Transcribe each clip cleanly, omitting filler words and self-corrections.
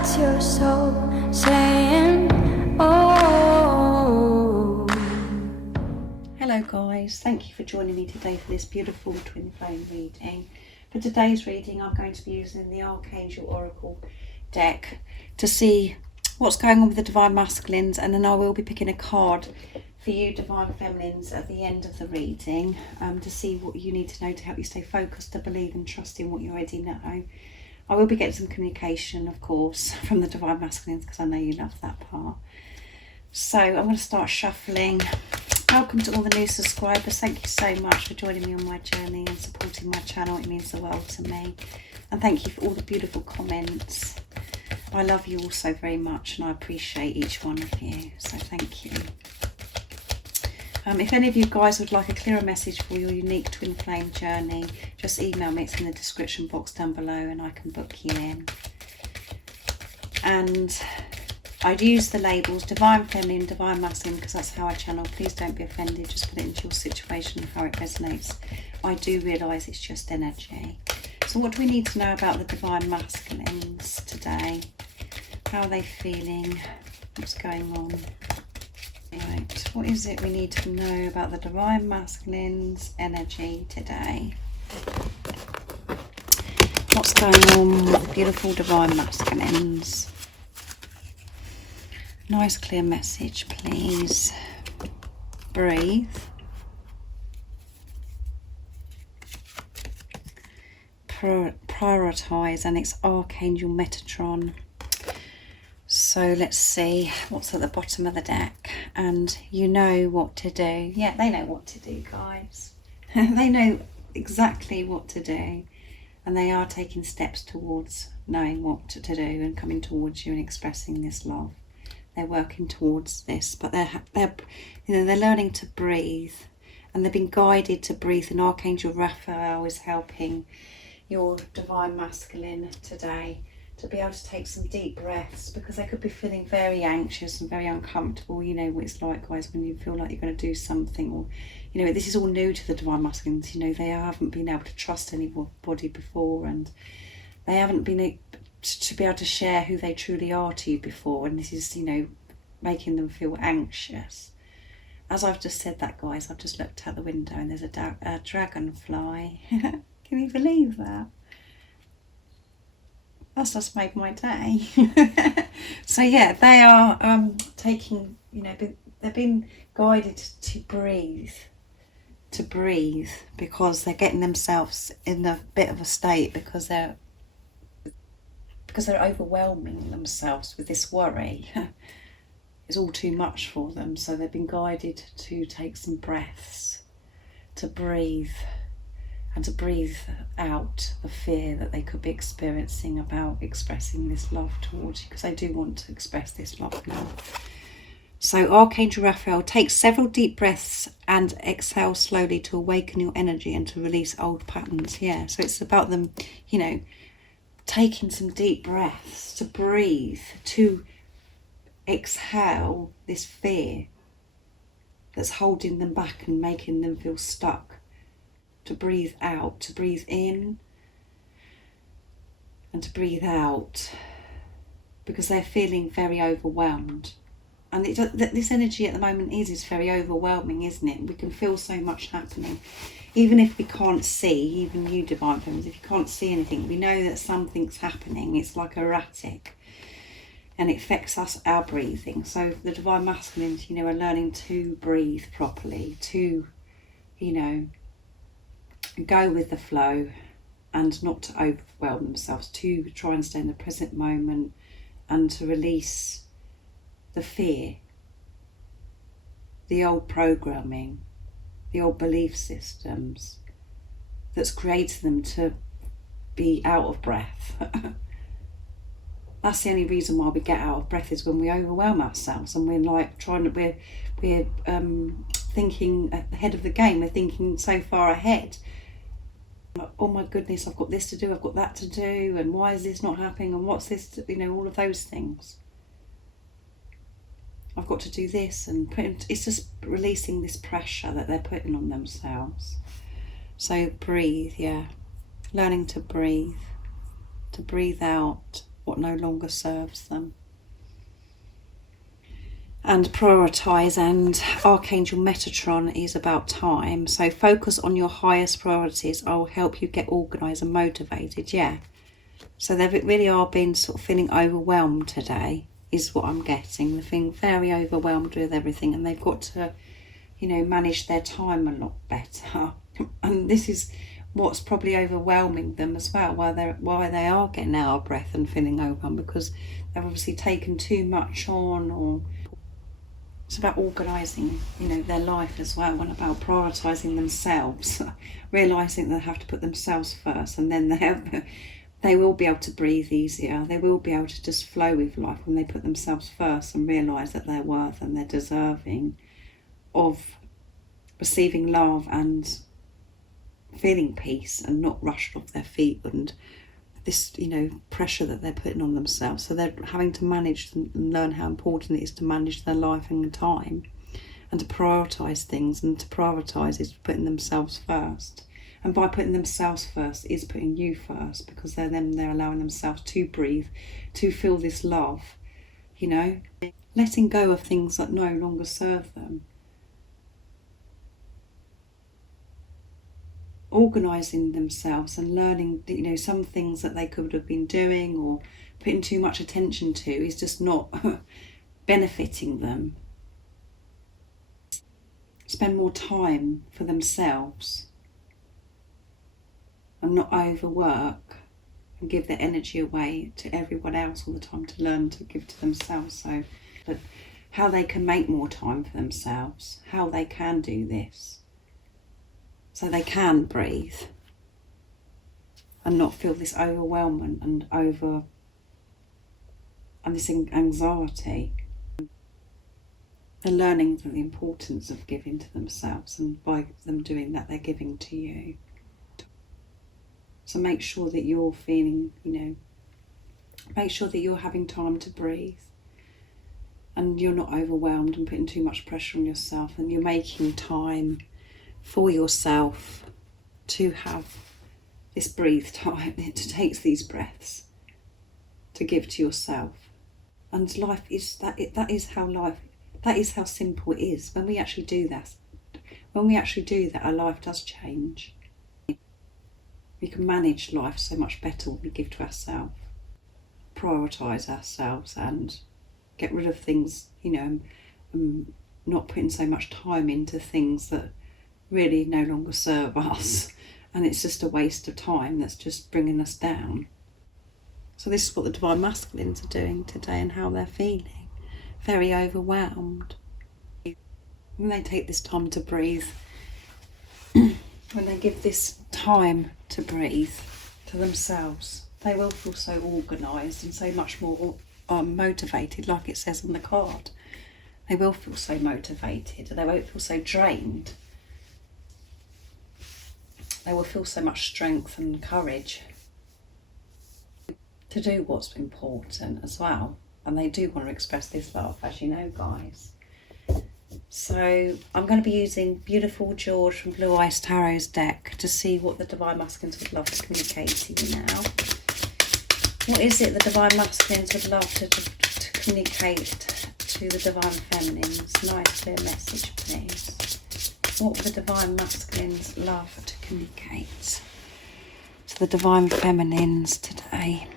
That's your soul saying, oh. Hello guys, thank you for joining me today for this beautiful twin flame reading. For today's reading I'm going to be using the Archangel Oracle deck to see what's going on with the Divine Masculines, and then I will be picking a card for you Divine Feminines at the end of the reading to see what you need to know to help you stay focused, to believe and trust in what you already know. I will be getting some communication, of course, from the Divine Masculines because I know you love that part. So I'm going to start shuffling. Welcome to all the new subscribers. Thank you so much for joining me on my journey and supporting my channel. It means the world to me. And thank you for all the beautiful comments. I love you all so very much and I appreciate each one of you. So thank you. If any of you guys would like a clearer message for your unique twin flame journey, just email me. It's in the description box down below and I can book you in. And I'd use the labels Divine Feminine, Divine Masculine because that's how I channel. Please don't be offended. Just put it into your situation and how it resonates. I do realise it's just energy. So what do we need to know about the Divine Masculines today? How are they feeling? What's going on? Right, what is it we need to know about the Divine Masculines energy today? What's going on with beautiful Divine Masculines? Nice clear message, please. Breathe. Prioritize, and it's Archangel Metatron. So let's see what's at the bottom of the deck. And you know what to do. Yeah, they know what to do, guys. They know exactly what to do. And they are taking steps towards knowing what to do and coming towards you and expressing this love. They're working towards this, but they're learning to breathe, and they've been guided to breathe. And Archangel Raphael is helping your Divine Masculine today to be able to take some deep breaths, because they could be feeling very anxious and very uncomfortable. You know what it's like, guys, when you feel like you're going to do something, or you know, this is all new to the Divine Masculines. You know, they haven't been able to trust anybody before, and they haven't been to be able to share who they truly are to you before, and this is, you know, making them feel anxious. As I've just said that, guys, I've just looked out the window and there's a dragonfly. Can you believe that? That's just made my day. So yeah, they are taking, you know, they've been guided to breathe, because they're getting themselves in a bit of a state because they're overwhelming themselves with this worry. It's all too much for them, so they've been guided to take some breaths, to breathe, and to breathe out the fear that they could be experiencing about expressing this love towards you, because they do want to express this love now. So Archangel Raphael, take several deep breaths and exhale slowly to awaken your energy and to release old patterns. Yeah, so it's about them, you know, taking some deep breaths, to breathe, to exhale this fear that's holding them back and making them feel stuck, to breathe out, to breathe in and to breathe out, because they're feeling very overwhelmed. And this energy at the moment is very overwhelming, isn't it? We can feel so much happening. Even if we can't see, even you Divine Feminines, if you can't see anything, we know that something's happening. It's like erratic. And it affects our breathing. So the Divine Masculines, you know, are learning to breathe properly, to, you know, go with the flow and not to overwhelm themselves, to try and stay in the present moment and to release the fear, the old programming, the old belief systems that's created them to be out of breath. That's the only reason why we get out of breath, is when we overwhelm ourselves and we're like we're thinking ahead of the game. We're thinking so far ahead. Oh my goodness, I've got this to do, I've got that to do, and why is this not happening, and what's this, you know, all of those things. I've got to do this, and it's just releasing this pressure that they're putting on themselves. So breathe, yeah. Learning to breathe out what no longer serves them. And prioritise, and Archangel Metatron is about time. So focus on your highest priorities. I will help you get organised and motivated. Yeah. So they really are being sort of feeling overwhelmed today, is what I'm getting. They're feeling very overwhelmed with everything, and they've got to, you know, manage their time a lot better. And this is what's probably overwhelming them as well, why they are getting out of breath and feeling overwhelmed, because they've obviously taken too much on, or it's about organising, you know, their life as well, and about prioritising themselves, realising they have to put themselves first, and then they will be able to breathe easier. They will be able to just flow with life when they put themselves first and realise that they're worth and they're deserving of receiving love and feeling peace, and not rushed off their feet and this, you know, pressure that they're putting on themselves. So they're having to manage and learn how important it is to manage their life and time, and to prioritise things. And to prioritise is putting themselves first. And by putting themselves first is putting you first, because they're allowing themselves to breathe, to feel this love, you know, letting go of things that no longer serve them. Organising themselves and learning, you know, some things that they could have been doing or putting too much attention to is just not benefiting them. Spend more time for themselves and not overwork and give their energy away to everyone else all the time, to learn to give to themselves. So, but how they can make more time for themselves, how they can do this, so they can breathe and not feel this overwhelmment and this anxiety. They're learning the importance of giving to themselves, and by them doing that, they're giving to you. So make sure that you're feeling, you know, make sure that you're having time to breathe, and you're not overwhelmed and putting too much pressure on yourself, and you're making time for yourself to have this breathe time, to take these breaths, to give to yourself. And life is that is how simple it is. When we actually do that, our life does change. We can manage life so much better when we give to ourselves, prioritise ourselves, and get rid of things, you know, not putting so much time into things that really no longer serve us, and it's just a waste of time that's just bringing us down. So this is what the Divine Masculines are doing today, and how they're feeling, very overwhelmed. When they take this time to breathe, when they give this time to breathe to themselves, they will feel so organised and so much more motivated, like it says on the card. They will feel so motivated, and they won't feel so drained. They will feel so much strength and courage to do what's important as well. And they do want to express this love, as you know, guys. So I'm going to be using Beautiful George from Blue Eyes Tarot's deck to see what the Divine Masculines would love to communicate to you now. What is it the Divine Masculines would love to communicate to the Divine Feminines? Nice clear message, please. What would the Divine Masculines love to communicate to the Divine Feminines today?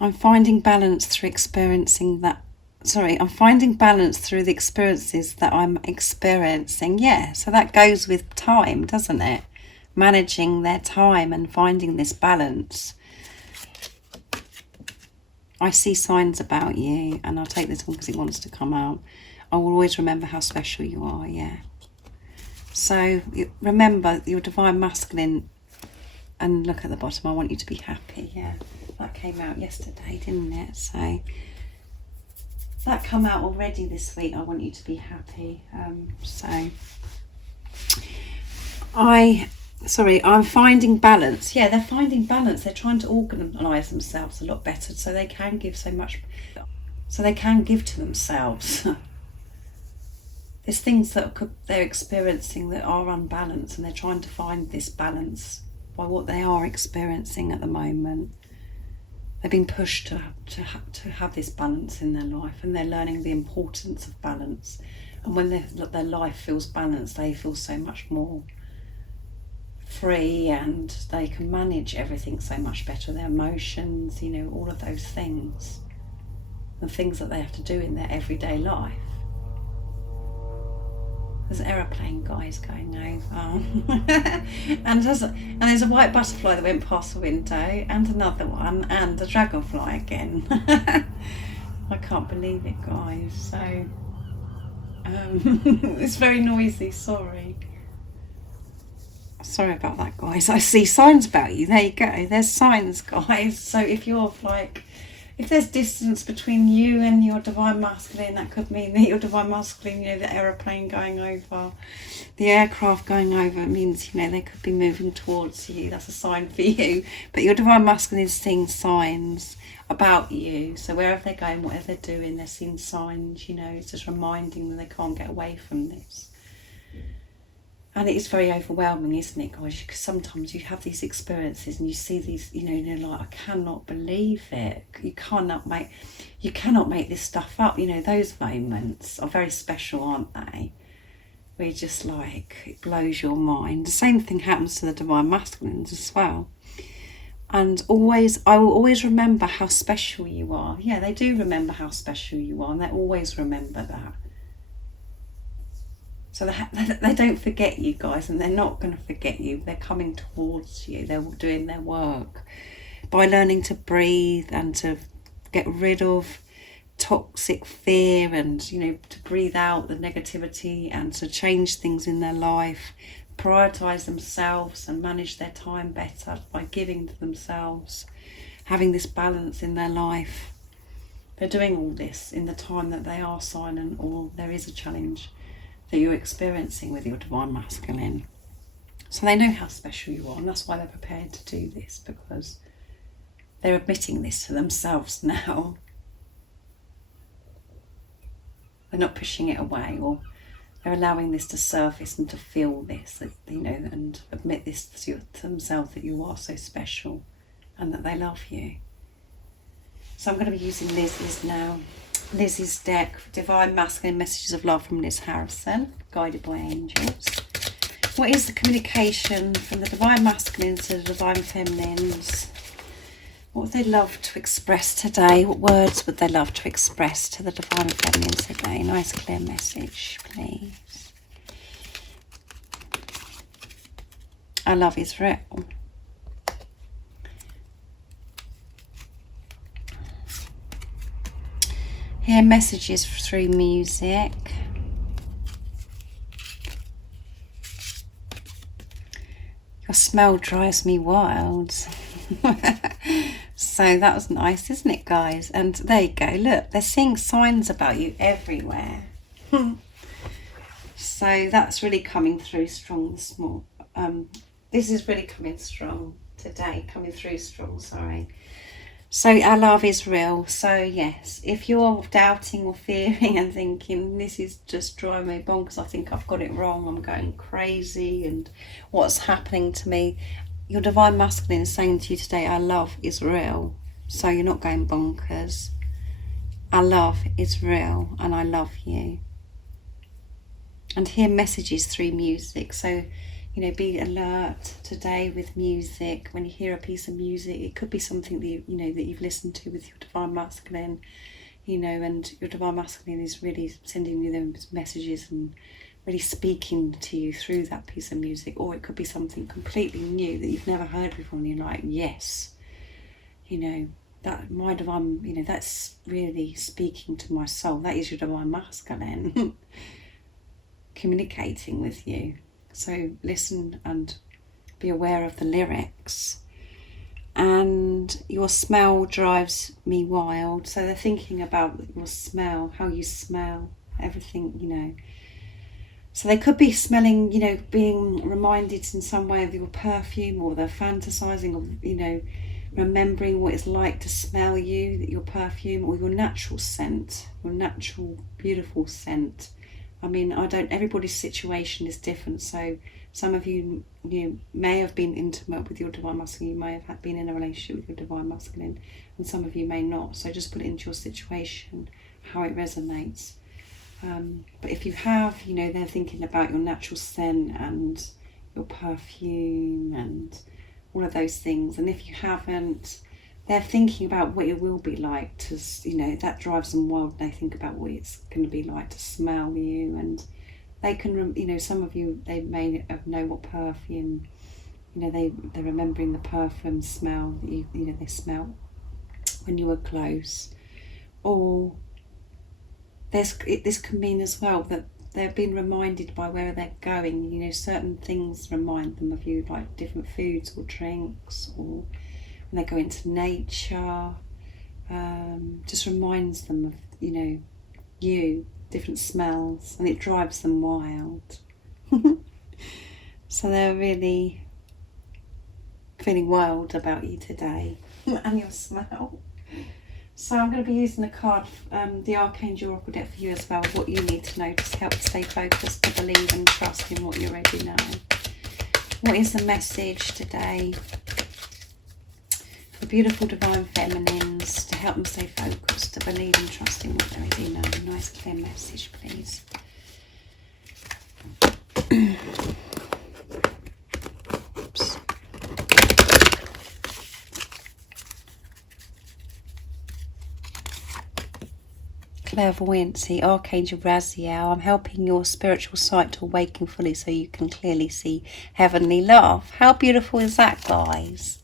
I'm finding balance through experiencing that. I'm finding balance through the experiences that I'm experiencing. Yeah, so that goes with time, doesn't it? Managing their time and finding this balance. I see signs about you, and I'll take this one because it wants to come out. I will always remember how special you are, yeah. So remember your Divine Masculine, and look at the bottom, I want you to be happy, yeah. That came out yesterday, didn't it? So that come out already this week. I want you to be happy. I'm finding balance. Yeah, they're finding balance. They're trying to organise themselves a lot better, so they can give so much. So they can give to themselves. there's things that they're experiencing that are unbalanced, and they're trying to find this balance by what they are experiencing at the moment. They've been pushed to have this balance in their life, and they're learning the importance of balance. And when their life feels balanced, they feel so much more free, and they can manage everything so much better, their emotions, you know, all of those things, the things that they have to do in their everyday life. There's an aeroplane, guys, going over. and there's a white butterfly that went past the window, and another one, and a dragonfly again. I can't believe it, guys. So it's very noisy, sorry about that, guys. I see signs about you. There you go, there's signs, guys. So if you're like, if there's distance between you and your divine masculine, that could mean that your divine masculine, you know, the aeroplane going over, the aircraft going over, it means, you know, they could be moving towards you. That's a sign for you. But your divine masculine is seeing signs about you. So wherever they're going, whatever they're doing, they're seeing signs, you know. It's just reminding them they can't get away from this. And it is very overwhelming, isn't it, guys? Because sometimes you have these experiences and you see these, you know, and you're like, I cannot believe it. You cannot make this stuff up. You know, those moments are very special, aren't they? Where you're just like, it blows your mind. The same thing happens to the divine masculines as well. And I will always remember how special you are. Yeah, they do remember how special you are, and they always remember that. So they don't forget you, guys, and they're not going to forget you. They're coming towards you. They're doing their work by learning to breathe and to get rid of toxic fear, and, you know, to breathe out the negativity and to change things in their life, prioritize themselves and manage their time better by giving to themselves, having this balance in their life. They're doing all this in the time that they are silent, or there is a challenge that you're experiencing with your divine masculine. So they know how special you are, and that's why they're prepared to do this, because they're admitting this to themselves now. They're not pushing it away, or they're allowing this to surface and to feel this, you know, and admit this to themselves, that you are so special and that they love you. So I'm going to be using Liz's now. Liz's deck, Divine Masculine Messages of Love from Liz Harrison, guided by angels. What is the communication from the Divine Masculines to the Divine Feminines? What would they love to express today? What words would they love to express to the Divine Feminines today? Nice clear message, please. Our love is real. Hear messages through music. Your smell drives me wild. So that was nice, isn't it, guys? And there you go. Look, they're seeing signs about you everywhere. So that's really coming through strong this morning. This is really coming strong today. Coming through strong, sorry. So our love is real. So yes, if you're doubting or fearing and thinking, this is just driving me bonkers, I think I've got it wrong, I'm going crazy, and what's happening to me, your divine masculine is saying to you today, our love is real. So you're not going bonkers. Our love is real, and I love you. And hear messages through music. So, you know, be alert today with music. When you hear a piece of music, it could be something that you know, that you've listened to with your divine masculine, you know, and your divine masculine is really sending you those messages and really speaking to you through that piece of music. Or it could be something completely new that you've never heard before, and you're like, yes, you know, that my divine, you know, that's really speaking to my soul. That is your divine masculine communicating with you. So listen and be aware of the lyrics. And your smell drives me wild. So they're thinking about your smell, how you smell, everything, you know. So they could be smelling, you know, being reminded in some way of your perfume, or they're fantasizing of, you know, remembering what it's like to smell you, your perfume, or your natural scent, your natural beautiful scent I mean, everybody's situation is different. So some of you, may have been intimate with your divine masculine. You may have been in a relationship with your divine masculine, and some of you may not. So just put it into your situation, how it resonates. But if you have, they're thinking about your natural scent and your perfume and all of those things. And if you haven't, they're thinking about what it will be like to, that drives them wild. They think about what it's going to be like to smell you, and they can, some of you, they may know what perfume, they're remembering the perfume smell that they smell when you were close. Or this can mean as well that they're being reminded by where they're going. Certain things remind them of you, like different foods or drinks, or when they go into nature, just reminds them of, you, different smells, and it drives them wild. So they're really feeling wild about you today and your smell. So I'm going to be using the card, the Archangel Oracle deck for you as well, what you need to know to help stay focused, to believe and trust in what you already know. What is the message today for beautiful divine feminines to help them stay focused, to believe and trust in what they already know? Nice clear message, please. Oops. Clairvoyancy, Archangel Raziel. I'm helping your spiritual sight to awaken fully so you can clearly see heavenly love. How beautiful is that, guys?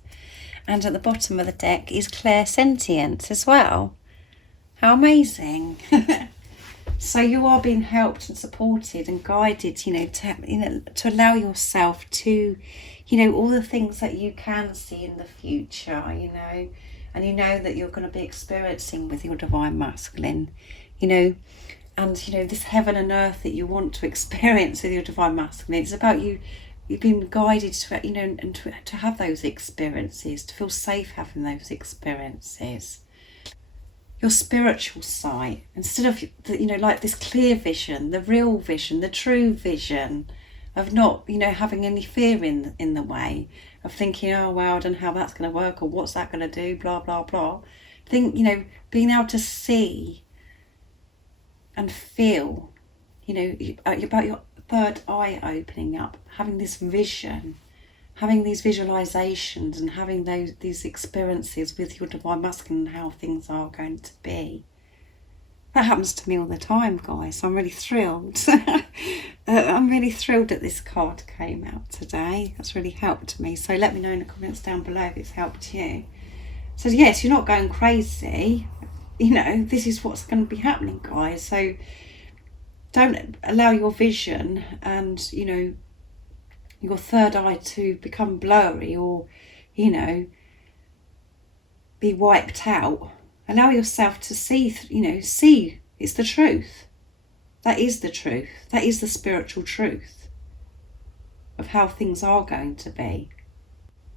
And at the bottom of the deck is clairsentience as well. How amazing. So you are being helped and supported and guided, to allow yourself to, all the things that you can see in the future, and that you're going to be experiencing with your divine masculine, and this heaven and earth that you want to experience with your divine masculine. It's about you've been guided to, and to have those experiences, to feel safe having those experiences. Your spiritual sight, instead of, like this clear vision, the real vision, the true vision of not, having any fear in the way of thinking, oh, well, I don't know how that's going to work, or what's that going to do, blah, blah, blah. Being able to see and feel, about your third eye opening up, having this vision, having these visualizations, and having these experiences with your divine masculine and how things are going to be. That happens to me all the time, guys. I'm really thrilled. I'm really thrilled that this card came out today. That's really helped me. So let me know in the comments down below if it's helped you. So yes, you're not going crazy. This is what's going to be happening, guys. So don't allow your vision and, your third eye to become blurry or, be wiped out. Allow yourself to see, see it's the truth. That is the truth. That is the spiritual truth of how things are going to be.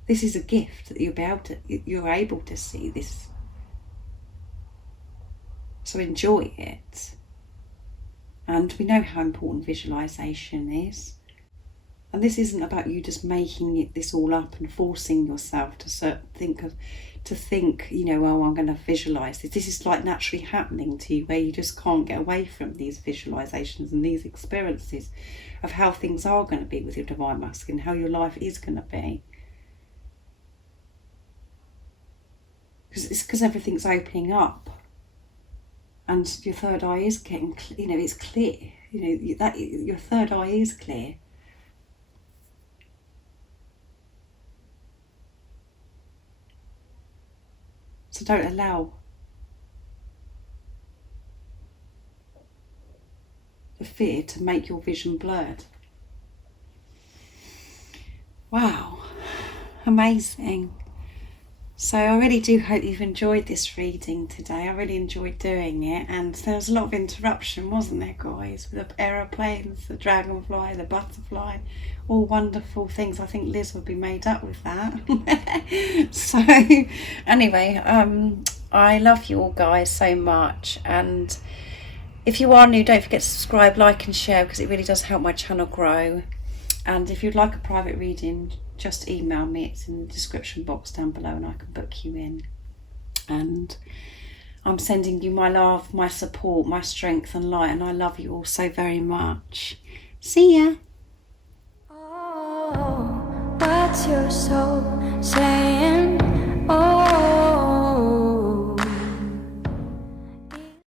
This is a gift that you're able to see this. So enjoy it. And we know how important visualization is. And this isn't about you just making this all up and forcing yourself to think, oh, I'm going to visualize this. This is like naturally happening to you, where you just can't get away from these visualizations and these experiences of how things are going to be with your divine masculine, how your life is going to be. Because everything's opening up, and your third eye is getting, it's clear. That your third eye is clear. So don't allow the fear to make your vision blurred. Wow, amazing. So I really do hope you've enjoyed this reading today. I really enjoyed doing it, and there was a lot of interruption, wasn't there, guys, with the aeroplanes, the dragonfly, the butterfly, all wonderful things. I think Liz would be made up with that. So anyway, I love you all, guys, so much, and If you are new, don't forget to subscribe, like and share, because it really does help my channel grow. And if you'd like a private reading, just email me. It's in the description box down below and I can book you in. And I'm sending you my love, my support, my strength and light, and I love you all so very much. See ya. Oh, what's your soul saying?